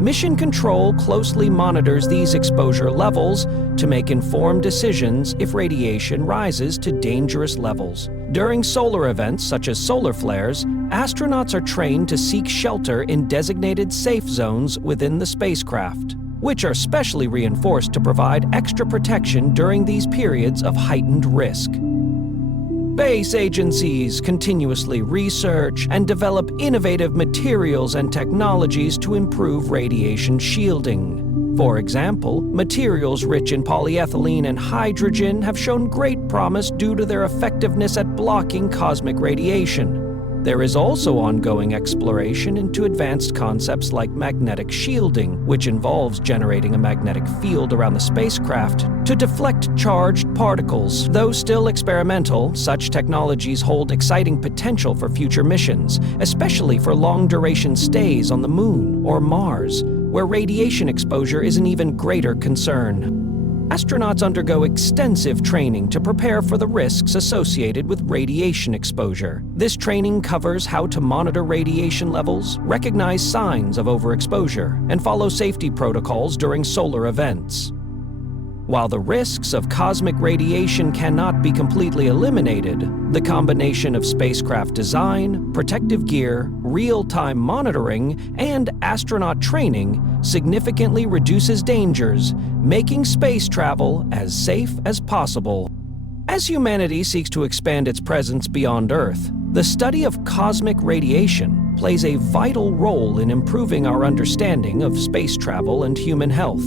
Mission Control closely monitors these exposure levels to make informed decisions if radiation rises to dangerous levels, During solar events such as solar flares, astronauts are trained to seek shelter in designated safe zones within the spacecraft, which are specially reinforced to provide extra protection during these periods of heightened risk. Space agencies continuously research and develop innovative materials and technologies to improve radiation shielding. For example, materials rich in polyethylene and hydrogen have shown great promise due to their effectiveness at blocking cosmic radiation. There is also ongoing exploration into advanced concepts like magnetic shielding, which involves generating a magnetic field around the spacecraft to deflect charged particles. Though still experimental, such technologies hold exciting potential for future missions, especially for long-duration stays on the Moon or Mars, where radiation exposure is an even greater concern. Astronauts undergo extensive training to prepare for the risks associated with radiation exposure. This training covers how to monitor radiation levels, recognize signs of overexposure, and follow safety protocols during solar events. While the risks of cosmic radiation cannot be completely eliminated, the combination of spacecraft design, protective gear, real-time monitoring, and astronaut training significantly reduces dangers, making space travel as safe as possible. As humanity seeks to expand its presence beyond Earth, the study of cosmic radiation plays a vital role in improving our understanding of space travel and human health.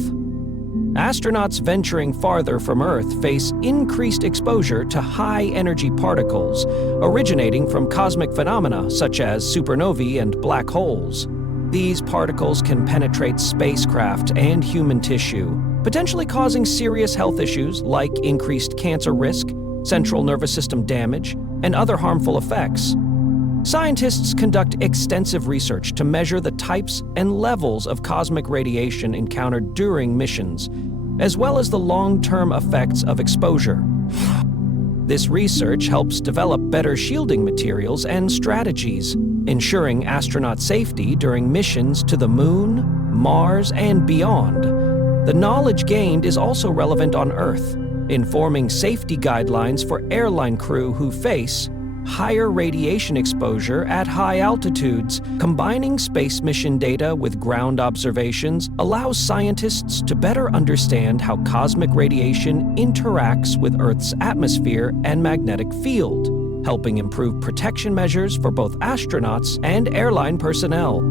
Astronauts venturing farther from Earth face increased exposure to high-energy particles originating from cosmic phenomena such as supernovae and black holes. These particles can penetrate spacecraft and human tissue, potentially causing serious health issues like increased cancer risk, central nervous system damage, and other harmful effects. Scientists conduct extensive research to measure the types and levels of cosmic radiation encountered during missions, as well as the long-term effects of exposure. This research helps develop better shielding materials and strategies, ensuring astronaut safety during missions to the Moon, Mars, and beyond. The knowledge gained is also relevant on Earth, informing safety guidelines for airline crew who face higher radiation exposure at high altitudes. Combining space mission data with ground observations allows scientists to better understand how cosmic radiation interacts with Earth's atmosphere and magnetic field, helping improve protection measures for both astronauts and airline personnel.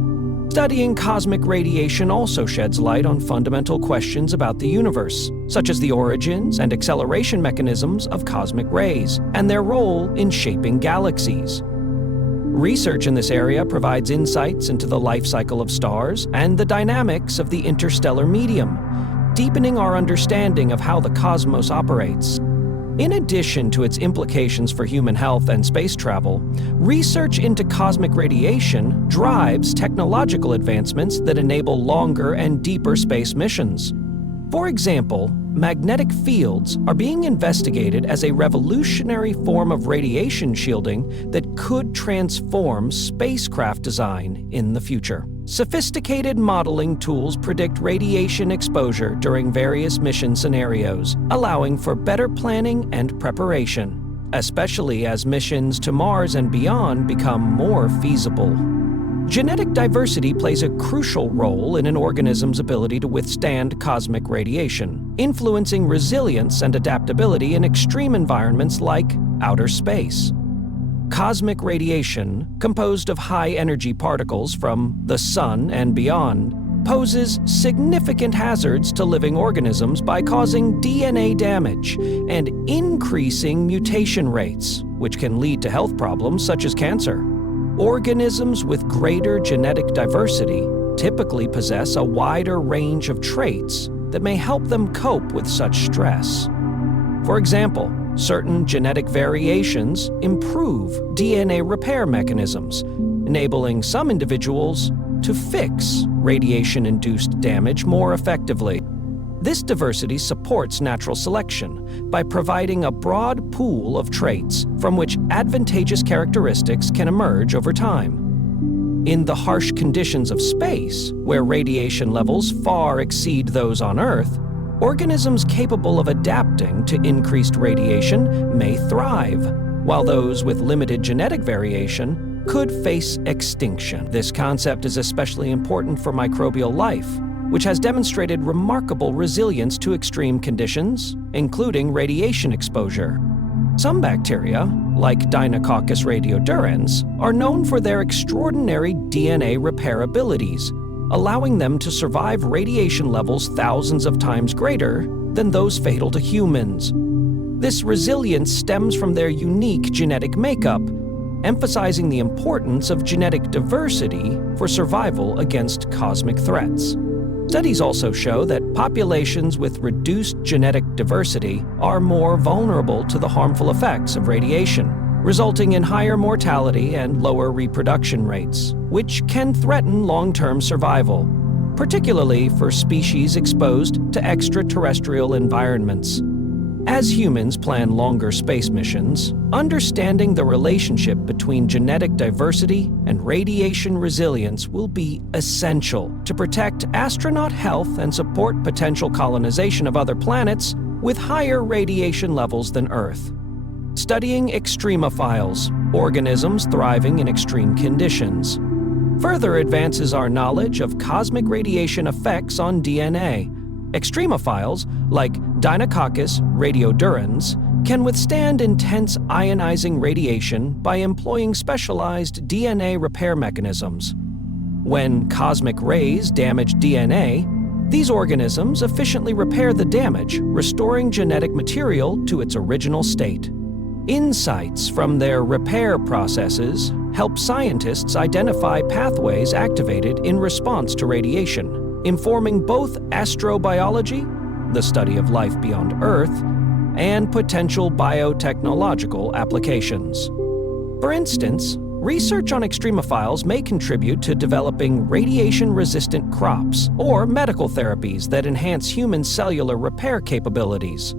Studying cosmic radiation also sheds light on fundamental questions about the universe, such as the origins and acceleration mechanisms of cosmic rays and their role in shaping galaxies. Research in this area provides insights into the life cycle of stars and the dynamics of the interstellar medium, deepening our understanding of how the cosmos operates. In addition to its implications for human health and space travel, research into cosmic radiation drives technological advancements that enable longer and deeper space missions. For example, magnetic fields are being investigated as a revolutionary form of radiation shielding that could transform spacecraft design in the future. Sophisticated modeling tools predict radiation exposure during various mission scenarios, allowing for better planning and preparation, especially as missions to Mars and beyond become more feasible. Genetic diversity plays a crucial role in an organism's ability to withstand cosmic radiation, influencing resilience and adaptability in extreme environments like outer space. Cosmic radiation, composed of high-energy particles from the Sun and beyond, poses significant hazards to living organisms by causing DNA damage and increasing mutation rates, which can lead to health problems such as cancer. Organisms with greater genetic diversity typically possess a wider range of traits that may help them cope with such stress. For example, certain genetic variations improve DNA repair mechanisms, enabling some individuals to fix radiation-induced damage more effectively. This diversity supports natural selection by providing a broad pool of traits from which advantageous characteristics can emerge over time. In the harsh conditions of space, where radiation levels far exceed those on Earth, organisms capable of adapting to increased radiation may thrive. while those with limited genetic variation could face extinction. This concept is especially important for microbial life, which has demonstrated remarkable resilience to extreme conditions, including radiation exposure. Some bacteria, like Deinococcus radiodurans, are known for their extraordinary DNA repair abilities, allowing them to survive radiation levels thousands of times greater than those fatal to humans. This resilience stems from their unique genetic makeup, emphasizing the importance of genetic diversity for survival against cosmic threats. Studies also show that populations with reduced genetic diversity are more vulnerable to the harmful effects of radiation, resulting in higher mortality and lower reproduction rates, which can threaten long-term survival, particularly for species exposed to extraterrestrial environments. As humans plan longer space missions, understanding the relationship between genetic diversity and radiation resilience will be essential to protect astronaut health and support potential colonization of other planets with higher radiation levels than Earth. Studying extremophiles, organisms thriving in extreme conditions, further advances our knowledge of cosmic radiation effects on DNA. Extremophiles, like Deinococcus radiodurans, can withstand intense ionizing radiation by employing specialized DNA repair mechanisms. When cosmic rays damage DNA, these organisms efficiently repair the damage, restoring genetic material to its original state. Insights from their repair processes help scientists identify pathways activated in response to radiation, informing both astrobiology, the study of life beyond Earth, and potential biotechnological applications. For instance, research on extremophiles may contribute to developing radiation-resistant crops or medical therapies that enhance human cellular repair capabilities.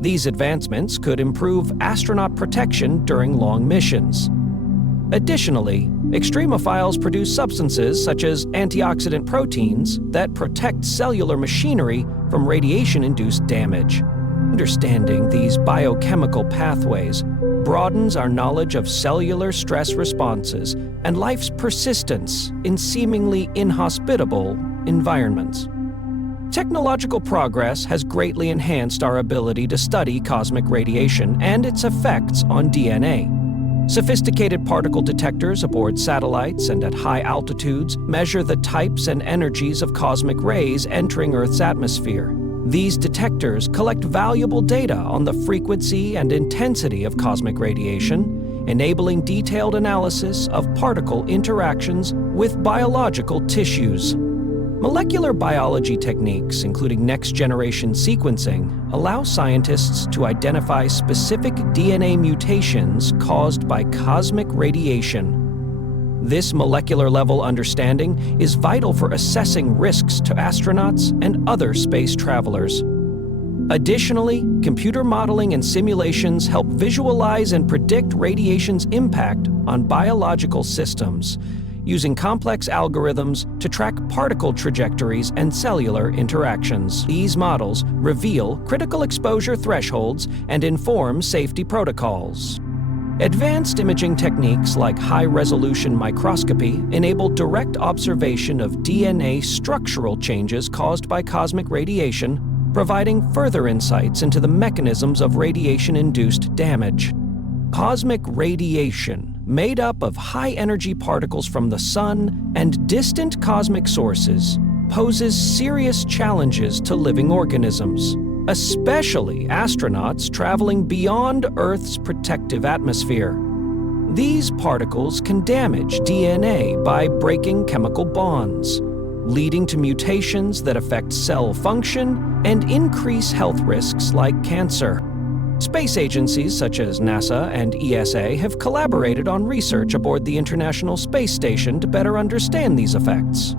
These advancements could improve astronaut protection during long missions. Additionally, extremophiles produce substances such as antioxidant proteins that protect cellular machinery from radiation-induced damage. Understanding these biochemical pathways broadens our knowledge of cellular stress responses and life's persistence in seemingly inhospitable environments. Technological progress has greatly enhanced our ability to study cosmic radiation and its effects on DNA. Sophisticated particle detectors aboard satellites and at high altitudes measure the types and energies of cosmic rays entering Earth's atmosphere. These detectors collect valuable data on the frequency and intensity of cosmic radiation, enabling detailed analysis of particle interactions with biological tissues. Molecular biology techniques, including next-generation sequencing, allow scientists to identify specific DNA mutations caused by cosmic radiation. This molecular-level understanding is vital for assessing risks to astronauts and other space travelers. Additionally, computer modeling and simulations help visualize and predict radiation's impact on biological systems, using complex algorithms to track particle trajectories and cellular interactions. These models reveal critical exposure thresholds and inform safety protocols. Advanced imaging techniques like high-resolution microscopy enable direct observation of DNA structural changes caused by cosmic radiation, providing further insights into the mechanisms of radiation-induced damage. Cosmic radiation, made up of high-energy particles from the Sun and distant cosmic sources, poses serious challenges to living organisms, especially astronauts traveling beyond Earth's protective atmosphere. These particles can damage DNA by breaking chemical bonds, leading to mutations that affect cell function and increase health risks like cancer. Space agencies such as NASA and ESA have collaborated on research aboard the International Space Station to better understand these effects.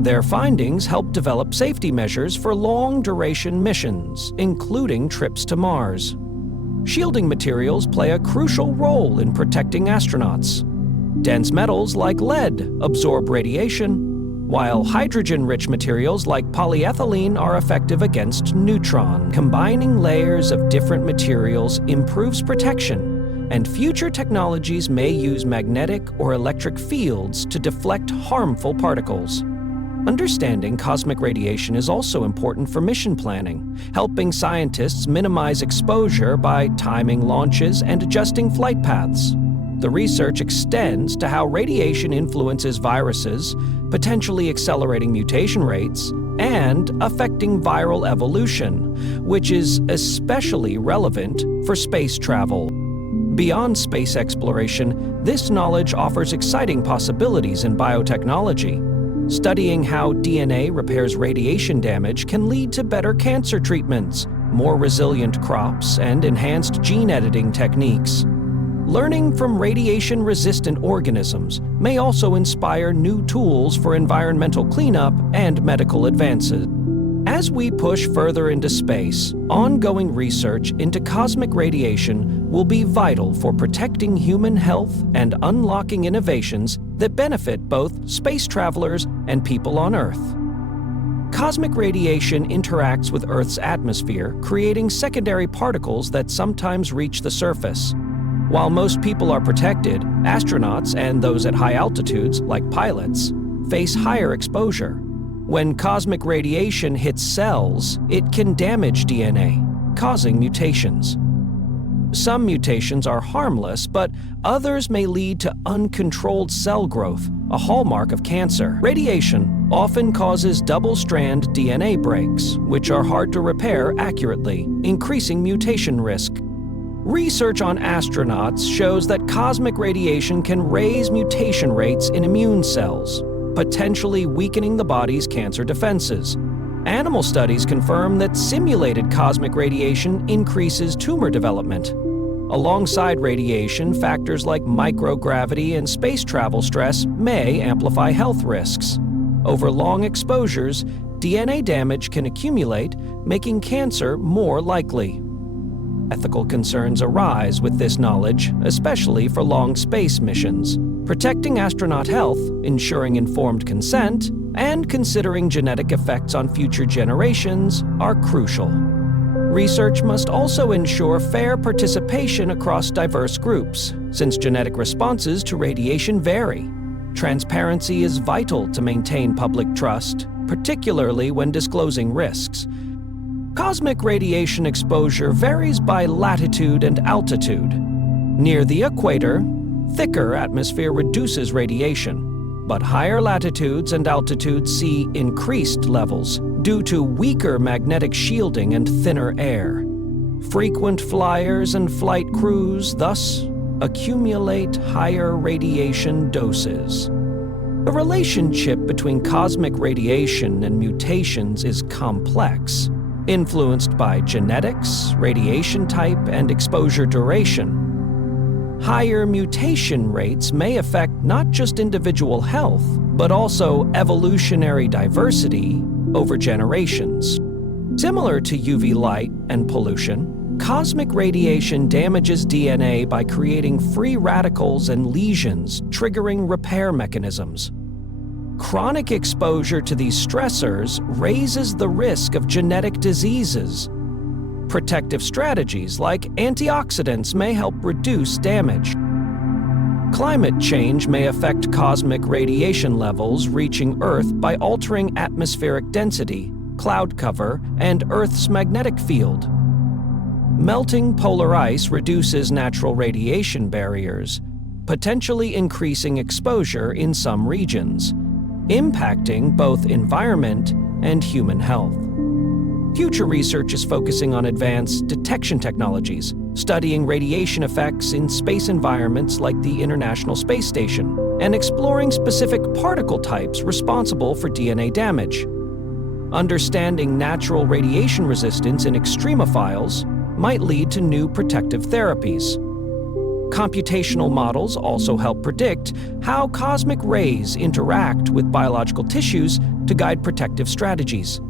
Their findings help develop safety measures for long-duration missions, including trips to Mars. Shielding materials play a crucial role in protecting astronauts. Dense metals like lead absorb radiation, while hydrogen-rich materials like polyethylene are effective against neutron. Combining layers of different materials improves protection, and future technologies may use magnetic or electric fields to deflect harmful particles. Understanding cosmic radiation is also important for mission planning, helping scientists minimize exposure by timing launches and adjusting flight paths. The research extends to how radiation influences viruses, potentially accelerating mutation rates, and affecting viral evolution, which is especially relevant for space travel. Beyond space exploration, this knowledge offers exciting possibilities in biotechnology. Studying how DNA repairs radiation damage can lead to better cancer treatments, more resilient crops, and enhanced gene editing techniques. Learning from radiation-resistant organisms may also inspire new tools for environmental cleanup and medical advances. As we push further into space, ongoing research into cosmic radiation will be vital for protecting human health and unlocking innovations that benefit both space travelers and people on Earth. Cosmic radiation interacts with Earth's atmosphere, creating secondary particles that sometimes reach the surface. While most people are protected, astronauts and those at high altitudes, like pilots, face higher exposure. When cosmic radiation hits cells, it can damage DNA, causing mutations. Some mutations are harmless, but others may lead to uncontrolled cell growth, a hallmark of cancer. Radiation often causes double-strand DNA breaks, which are hard to repair accurately, increasing mutation risk. Research on astronauts shows that cosmic radiation can raise mutation rates in immune cells, potentially weakening the body's cancer defenses. Animal studies confirm that simulated cosmic radiation increases tumor development. Alongside radiation, factors like microgravity and space travel stress may amplify health risks. Over long exposures, DNA damage can accumulate, making cancer more likely. Ethical concerns arise with this knowledge, especially for long space missions. Protecting astronaut health, ensuring informed consent, and considering genetic effects on future generations are crucial. Research must also ensure fair participation across diverse groups, since genetic responses to radiation vary. Transparency is vital to maintain public trust, particularly when disclosing risks. Cosmic radiation exposure varies by latitude and altitude. Near the equator, thicker atmosphere reduces radiation, but higher latitudes and altitudes see increased levels due to weaker magnetic shielding and thinner air. Frequent flyers and flight crews thus accumulate higher radiation doses. The relationship between cosmic radiation and mutations is complex, influenced by genetics, radiation type, and exposure duration. Higher mutation rates may affect not just individual health, but also evolutionary diversity over generations. Similar to UV light and pollution, cosmic radiation damages DNA by creating free radicals and lesions, triggering repair mechanisms. Chronic exposure to these stressors raises the risk of genetic diseases. Protective strategies like antioxidants may help reduce damage. Climate change may affect cosmic radiation levels reaching Earth by altering atmospheric density, cloud cover, and Earth's magnetic field. Melting polar ice reduces natural radiation barriers, potentially increasing exposure in some regions, impacting both environment and human health. Future research is focusing on advanced detection technologies, studying radiation effects in space environments like the International Space Station, and exploring specific particle types responsible for DNA damage. Understanding natural radiation resistance in extremophiles might lead to new protective therapies. Computational models also help predict how cosmic rays interact with biological tissues to guide protective strategies.